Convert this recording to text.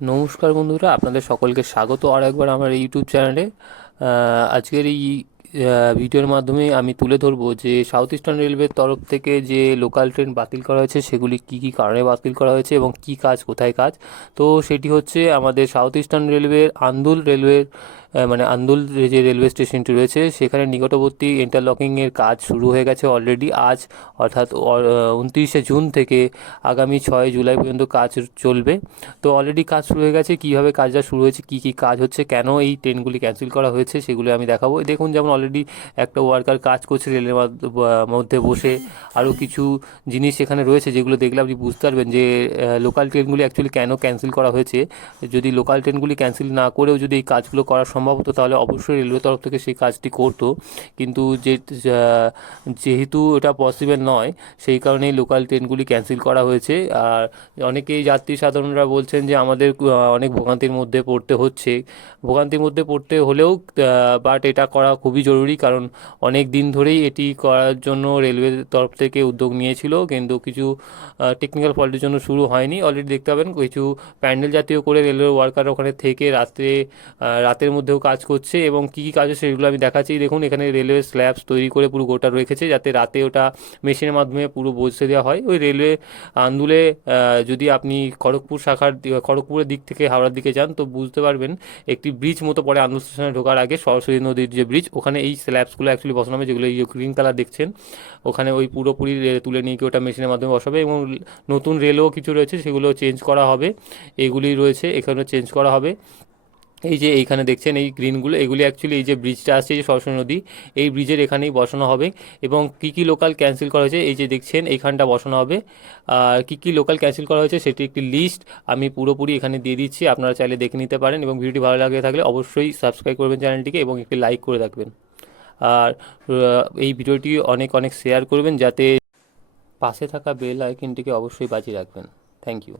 নমস্কার বন্ধুরা, আপনাদের সকলকে স্বাগত আর একবার আমার এই ইউটিউব চ্যানেলে। আজকের এই ভিডিওর মাধ্যমে আমি তুলে ধরবো যে সাউথ ইস্টার্ন রেলওয়ের তরফ থেকে যে লোকাল ট্রেন বাতিল করা হয়েছে সেগুলি কী কী কারণে বাতিল করা হয়েছে এবং কী কাজ, কোথায় কাজ। তো সেটি হচ্ছে আমাদের সাউথ ইস্টার্ন রেলওয়ের আন্দুল রেলওয়ের মানে আন্দুল যে রেলওয়ে স্টেশনটি রয়েছে সেখানে নিকটবর্তী ইন্টারলকিংয়ের কাজ শুরু হয়ে গেছে অলরেডি আজ, অর্থাৎ 29শে জুন থেকে আগামী 6ই জুলাই পর্যন্ত কাজ চলবে। তো অলরেডি কাজ শুরু হয়ে গেছে। কীভাবে কাজটা শুরু হয়েছে, কী কী কাজ হচ্ছে, কেন এই ট্রেনগুলি ক্যান্সেল করা হয়েছে সেগুলো আমি দেখাবো। দেখুন, যেমন অলরেডি একটা ওয়ার্কার কাজ করছে রেলের মধ্যে বসে। আরও কিছু জিনিস এখানে রয়েছে যেগুলো দেখলে আপনি বুঝতে পারবেন যে লোকাল ট্রেনগুলি অ্যাকচুয়ালি কেন ক্যান্সেল করা হয়েছে। যদি লোকাল ট্রেনগুলি ক্যান্সেল না করেও যদি এই কাজগুলো করা সম্ভব হতো তাহলে অবশ্যই রেলওয়ে তরফ থেকে সেই কাজটি করতো, কিন্তু যেহেতু এটা পসিবল নয় সেই কারণেই লোকাল ট্রেনগুলি ক্যান্সেল করা হয়েছে। আর অনেকেই যাত্রী সাধারণরা বলছেন যে আমাদের অনেক ভোগান্তির মধ্যে পড়তে হচ্ছে। ভোগান্তির মধ্যে পড়তে হলেও বাট এটা করা খুবই জরুরি, কারণ অনেক দিন ধরেই এটি করার জন্য রেলওয়ের তরফ থেকে উদ্যোগ নিয়েছিল, কিন্তু কিছু টেকনিক্যাল ফল্টের জন্য শুরু হয়নি। অলরেডি দেখতে পাবেন কিছু প্যান্ডেল জাতীয় করে রেলওয়ে ওয়ার্কার ওখানে থেকে রাতের মধ্যেও কাজ করছে, এবং কী কী কাজ হচ্ছে সেগুলো আমি দেখাচ্ছি। দেখুন, এখানে রেলওয়ে স্ল্যাবস তৈরি করে পুরো গোটা রেখেছে যাতে রাতে ওটা মেশিনের মাধ্যমে পুরো বসে দেওয়া হয়। ওই রেলওয়ে আন্দুলে যদি আপনি খড়গপুরের দিক থেকে হাওড়ার দিকে যান তো বুঝতে পারবেন একটি ব্রিজ মতো পড়ে আন্দুল স্টেশনে ঢোকার আগে, সরস্বতী নদীর যে ব্রিজ, ওখানে এই স্ল্যাবসগুলো অ্যাকচুয়ালি বসানো হবে, যেগুলো এই গ্রিন কালার দেখছেন। ওখানে ওই পুরোপুরি তুলে নিয়ে গিয়ে ওটা মেশিনের মাধ্যমে বসাবে, এবং নতুন রেলও কিছু রয়েছে সেগুলো চেঞ্জ করা হবে। এগুলি রয়েছে এখানে চেঞ্জ করা হবে। এই যে এইখানে দেখছেন এই গ্রিনগুলো, এগুলি অ্যাকচুয়ালি এই যে ব্রিজটা আছে, এই যে সরস্বতী নদী, এই ব্রিজের এখানেই বসানো হবে। এবং কী কী লোকাল ক্যান্সেল করা হয়েছে এই যে দেখছেন এইখানটা বসানো হবে। আর কী কী লোকাল ক্যান্সেল করা হয়েছে সেটি একটি লিস্ট আমি পুরোপুরি এখানে দিয়ে দিচ্ছি, আপনারা চাইলে দেখে নিতে পারেন। এবং ভিডিওটি ভালো লাগে থাকলে অবশ্যই সাবস্ক্রাইব করবেন চ্যানেলটিকে এবং একটি লাইক করে রাখবেন। আর এই ভিডিওটি অনেক অনেক শেয়ার করবেন, যাতে পাশে থাকা বেল আইকনটিকে অবশ্যই বাজিয়ে রাখবেন। Thank you.